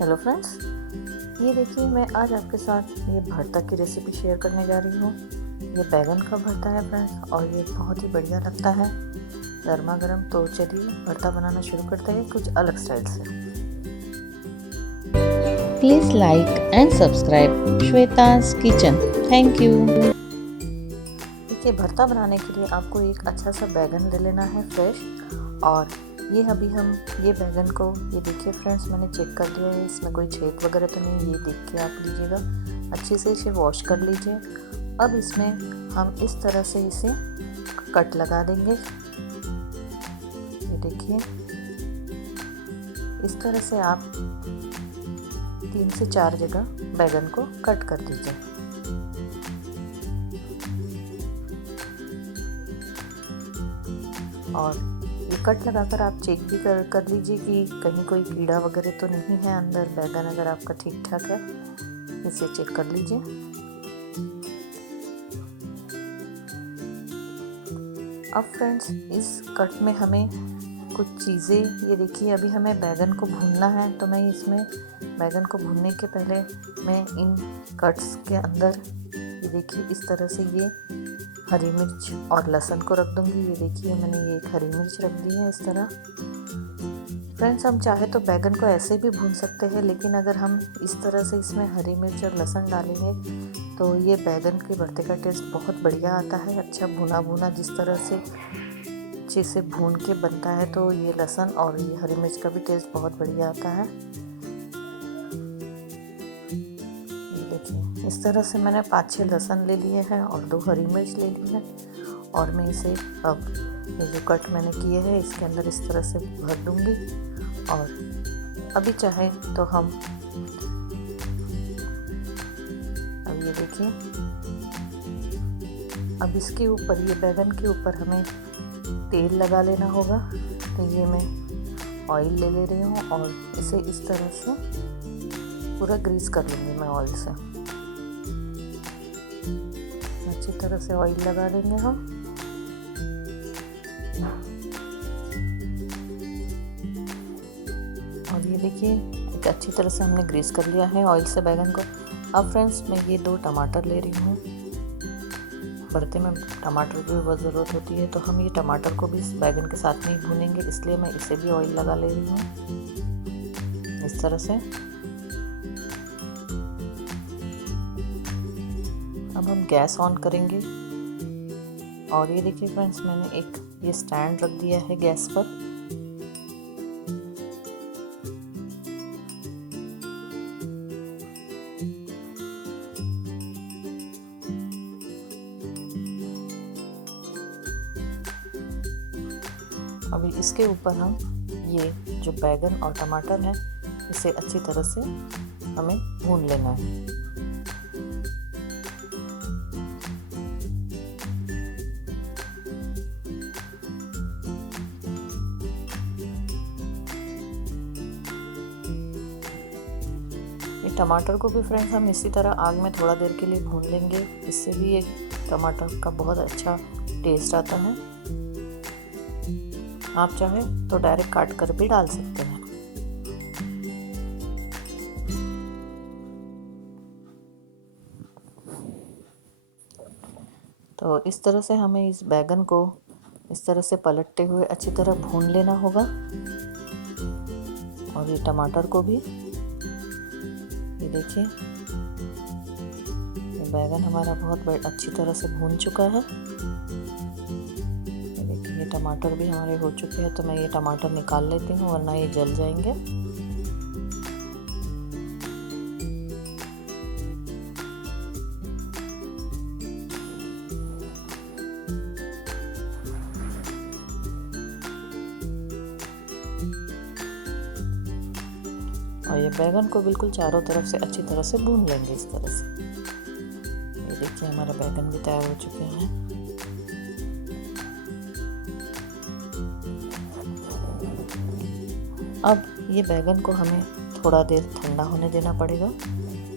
Hello friends, ये देखिए मैं आज आपके साथ ये भरता की रेसिपी शेयर करने जा रही हूँ। ये बैगन का भरता है फ्रेंड्स, और ये बहुत ही बढ़िया लगता है गर्मा गर्म। तो चलिए भरता बनाना शुरू करते हैं कुछ अलग स्टाइल से। Please like and subscribe Shweta's Kitchen. Thank you. देखिए भरता बनाने के लिए आपको एक अच्छा सा बैगन ले लेना है फ्रेश। और ये अभी हम ये बैगन को ये देखिए फ्रेंड्स, मैंने चेक कर लिया है, इसमें कोई छेद वगैरह तो नहीं, ये देख के आप लीजिएगा। अच्छे से इसे वॉश कर लीजिए। अब इसमें हम इस तरह से इसे कट लगा देंगे। ये देखिए इस तरह से आप 3 से 4 जगह बैगन को कट कर दीजिए। और ये कट लगाकर आप चेक भी कर लीजिए कि कहीं कोई कीड़ा वगैरह तो नहीं है अंदर। बैगन अगर आपका ठीक ठाक है, इसे चेक कर लीजिए। अब फ्रेंड्स इस कट में हमें कुछ चीज़ें, ये देखिए अभी हमें बैगन को भूनना है, तो मैं इसमें बैगन को भूनने के पहले मैं इन कट्स के अंदर ये देखिए इस तरह से ये हरी मिर्च और लहसुन को रख दूंगी। ये देखिए मैंने ये एक हरी मिर्च रख दी है इस तरह। फ्रेंड्स हम चाहे तो बैगन को ऐसे भी भून सकते हैं, लेकिन अगर हम इस तरह से इसमें हरी मिर्च और लहसुन डालेंगे तो ये बैगन के भरते का टेस्ट बहुत बढ़िया आता है। अच्छा भुना भुना जिस तरह से अच्छे से भून के बनता है, तो ये लहसुन और ये हरी मिर्च का भी टेस्ट बहुत बढ़िया आता है। इस तरह से मैंने 5-6 लहसुन ले लिए हैं और 2 हरी मिर्च ले ली है। और मैं इसे अब ये जो कट मैंने किए हैं इसके अंदर इस तरह से भर दूंगी। और अभी चाहे तो हम अब ये देखिए अब इसके ऊपर ये बैगन के ऊपर हमें तेल लगा लेना होगा। तो ये मैं ऑयल ले रही हूँ और इसे इस तरह से पूरा ग्रीस कर लूँगी मैं ऑयल से। अच्छी तरह से ऑयल लगा देंगे हम। और ये देखिए एक अच्छी तरह से हमने ग्रीस कर लिया है ऑयल से बैगन को। अब फ्रेंड्स मैं ये 2 टमाटर ले रही हूँ। भरते में टमाटर की भी बहुत ज़रूरत होती है, तो हम ये टमाटर को भी इस बैगन के साथ में ही भूनेंगे, इसलिए मैं इसे भी ऑयल लगा ले रही हूँ इस तरह से। अब हम गैस ऑन करेंगे। और ये देखिए फ्रेंड्स मैंने एक ये स्टैंड रख दिया है गैस पर। अभी इसके ऊपर हम ये जो बैगन और टमाटर है इसे अच्छी तरह से हमें भून लेना है। ये टमाटर को भी फ्रेंड्स हम इसी तरह आग में थोड़ा देर के लिए भून लेंगे, इससे भी ये टमाटर का बहुत अच्छा टेस्ट आता है। आप चाहे तो डायरेक्ट काट कर भी डाल सकते हैं। तो इस तरह से हमें इस बैगन को इस तरह से पलटते हुए अच्छी तरह भून लेना होगा। और ये टमाटर को भी ये देखिए ये बैगन हमारा बहुत अच्छी तरह से भून चुका है। ये देखिए ये टमाटर भी हमारे हो चुके हैं, तो मैं ये टमाटर निकाल लेती हूँ वरना ये जल जाएंगे। और ये बैगन को बिल्कुल चारों तरफ से अच्छी तरह से भून लेंगे इस तरह से। ये देखिए हमारे बैगन भी तैयार हो चुके हैं। अब ये बैगन को हमें थोड़ा देर ठंडा होने देना पड़ेगा।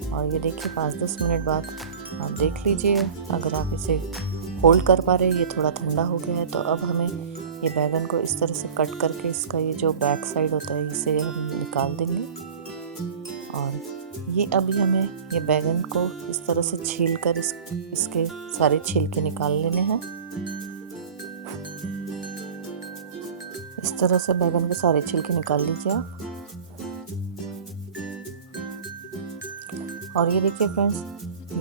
और ये देखिए 5-10 मिनट बाद आप देख लीजिए, अगर आप इसे होल्ड कर पा रहे, ये थोड़ा ठंडा हो गया है। तो अब हमें ये बैगन को इस तरह से कट करके इसका ये जो बैक साइड होता है इसे हम निकाल देंगे। और ये अभी हमें ये बैगन को इस तरह से छील कर इसके सारे छिलके निकाल लेने हैं। इस तरह से बैगन के सारे छिलके निकाल लीजिए आप। और ये देखिए फ्रेंड्स,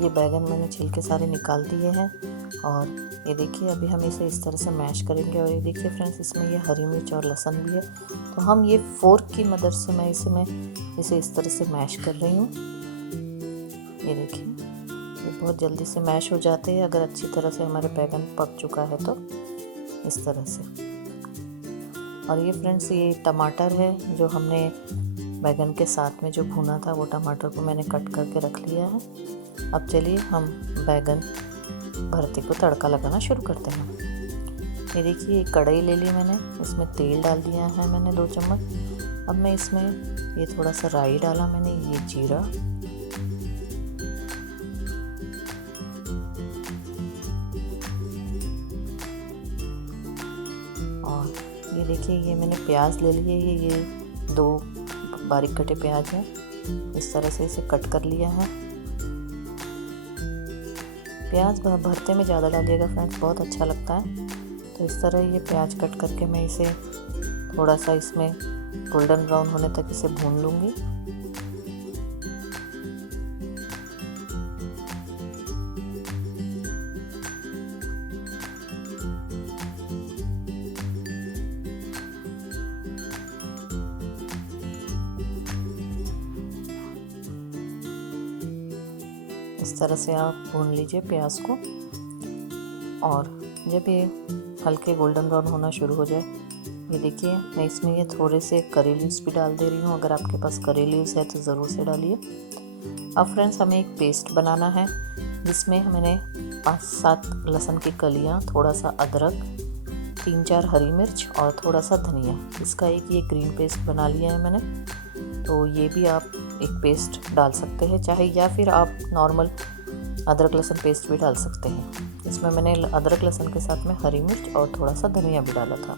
ये बैगन मैंने छिलके सारे निकाल दिए हैं। और ये देखिए अभी हम इसे इस तरह से मैश करेंगे। और ये देखिए फ्रेंड्स, इसमें ये हरी मिर्च और लहसुन भी है, तो हम ये फोर्क की मदद से मैं इसे इस तरह से मैश कर रही हूँ। ये देखिए, ये बहुत जल्दी से मैश हो जाते हैं अगर अच्छी तरह से हमारे बैगन पक चुका है तो, इस तरह से। और ये फ्रेंड्स, ये टमाटर है जो हमने बैगन के साथ में जो भुना था, वो टमाटर को मैंने कट करके रख लिया है। अब चलिए हम बैगन भरते को तड़का लगाना शुरू करते हैं। ये देखिए, एक कढ़ाई ले ली मैंने, इसमें तेल डाल दिया है मैंने 2 चम्मच। अब मैं इसमें ये थोड़ा सा राई डाला मैंने, ये जीरा, और ये देखिए ये मैंने प्याज ले लिए। ये 2 बारीक कटे प्याज हैं, इस तरह से इसे कट कर लिया है। प्याज भरते में ज़्यादा डालिएगा फ्रेंड्स, बहुत अच्छा लगता है। तो इस तरह ये प्याज कट करके मैं इसे थोड़ा सा इसमें गोल्डन ब्राउन होने तक इसे भून लूँगी। इस तरह से आप भून लीजिए प्याज को। और जब ये हल्के गोल्डन ब्राउन होना शुरू हो जाए, ये देखिए मैं इसमें ये थोड़े से करी लीव्स भी डाल दे रही हूँ। अगर आपके पास करी लीव्स है तो ज़रूर से डालिए। अब फ्रेंड्स, हमें एक पेस्ट बनाना है जिसमें मैंने 5-7 लहसुन की कलियाँ, थोड़ा सा अदरक, 3-4 हरी मिर्च और थोड़ा सा धनिया, इसका एक ये ग्रीन पेस्ट बना लिया है मैंने। तो ये भी आप एक पेस्ट डाल सकते हैं चाहे, या फिर आप नॉर्मल अदरक लहसुन पेस्ट भी डाल सकते हैं। इसमें मैंने अदरक लहसुन के साथ में हरी मिर्च और थोड़ा सा धनिया भी डाला था।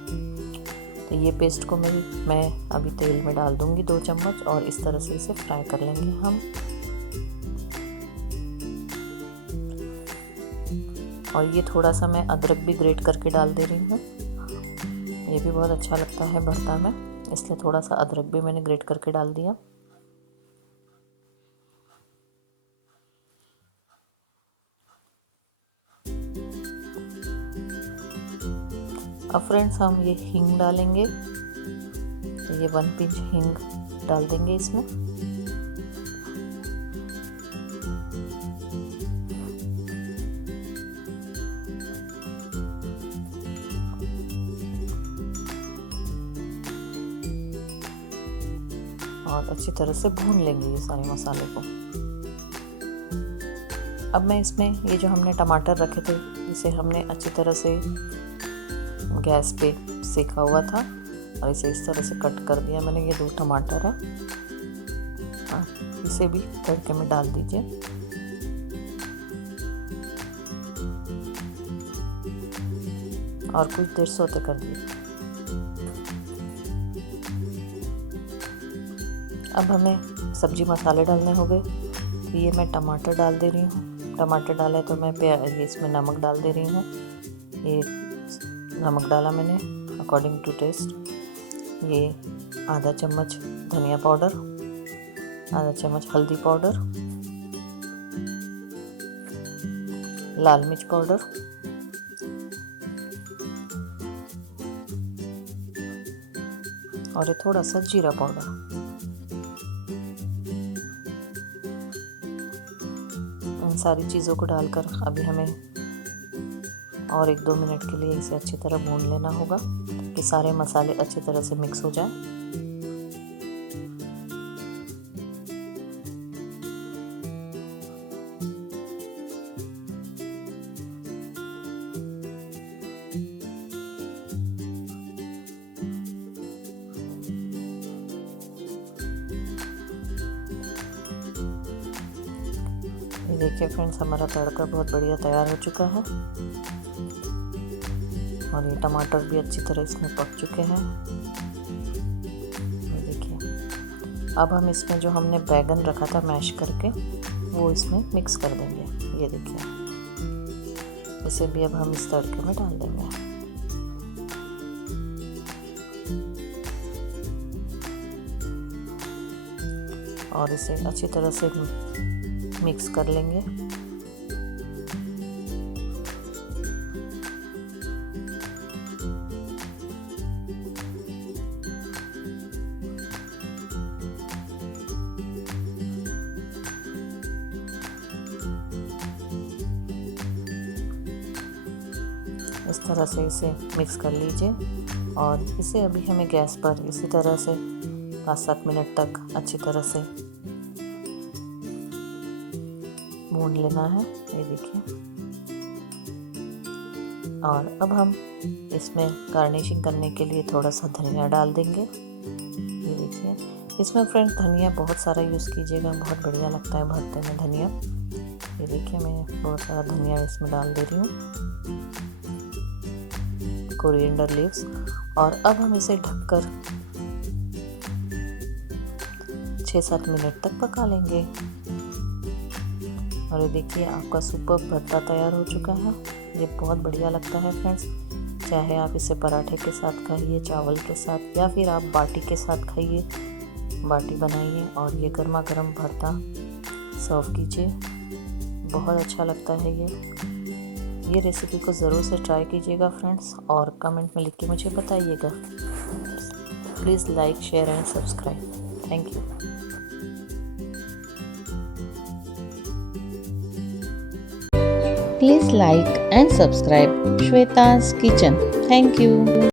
तो ये पेस्ट को मैं अभी तेल में डाल दूंगी 2 चम्मच, और इस तरह से इसे फ्राई कर लेंगे हम। और ये थोड़ा सा मैं अदरक भी ग्रेट करके डाल दे रही हूँ, ये भी बहुत अच्छा लगता है भरता में, इसलिए थोड़ा सा अदरक भी मैंने ग्रेट करके डाल दिया। अब फ्रेंड्स, हम ये हींग डालेंगे। तो ये 1 पिंच हींग डाल देंगे इसमें। और अच्छी तरह से भून लेंगे ये सारे मसाले को। अब मैं इसमें ये जो हमने टमाटर रखे थे, इसे हमने अच्छी तरह से गैस पे सेका हुआ था, और इसे इस तरह से कट कर दिया मैंने। ये 2 टमाटर है, इसे भी तड़के में डाल दीजिए। और कुछ देर सौते कर दिए। अब हमें सब्जी मसाले डालने होंगे। तो ये मैं टमाटर डाल दे रही हूँ। टमाटर डाले तो मैं इसमें नमक डाल दे रही हूँ। ये नमक डाला मैंने अकॉर्डिंग टू टेस्ट। ये आधा चम्मच धनिया पाउडर, आधा चम्मच हल्दी पाउडर, लाल मिर्च पाउडर, और ये थोड़ा सा जीरा पाउडर। इन सारी चीज़ों को डालकर अभी हमें और 1-2 मिनट के लिए इसे अच्छी तरह भून लेना होगा ताकि सारे मसाले अच्छी तरह से मिक्स हो जाएं। ये देखिए फ्रेंड्स, हमारा तड़का बहुत बढ़िया तैयार हो चुका है, और ये टमाटर भी अच्छी तरह इसमें पक चुके हैं। ये देखिए, अब हम इसमें जो हमने बैगन रखा था मैश करके वो इसमें मिक्स कर देंगे। ये देखिए, इसे भी अब हम इस तड़के में डाल देंगे। और इसे अच्छी तरह से मिक्स कर लेंगे। इस तरह से इसे मिक्स कर लीजिए और इसे अभी हमें गैस पर इसी तरह से 5-7 मिनट तक अच्छी तरह से भून लेना है। ये देखिए, और अब हम इसमें गार्निशिंग करने के लिए थोड़ा सा धनिया डाल देंगे। ये देखिए, इसमें फ्रेंड्स धनिया बहुत सारा यूज़ कीजिएगा, बहुत बढ़िया लगता है भरते में धनिया। ये देखिए, मैं बहुत सारा धनिया इसमें डाल दे रही हूँ, कोरिएंडर लीव्स। और अब हम इसे ढककर 6-7 मिनट तक पका लेंगे। और ये देखिए, आपका सुपर भरता तैयार हो चुका है। ये बहुत बढ़िया लगता है फ्रेंड्स, चाहे आप इसे पराठे के साथ खाइए, चावल के साथ, या फिर आप बाटी के साथ खाइए। बाटी बनाइए और ये गर्मा गर्म भरता सर्व कीजिए, बहुत अच्छा लगता है ये रेसिपी को ज़रूर से ट्राई कीजिएगा फ्रेंड्स, और कमेंट में लिख के मुझे बताइएगा। Please like, share and subscribe. Thank you. Please like and subscribe Shweta's Kitchen. Thank you.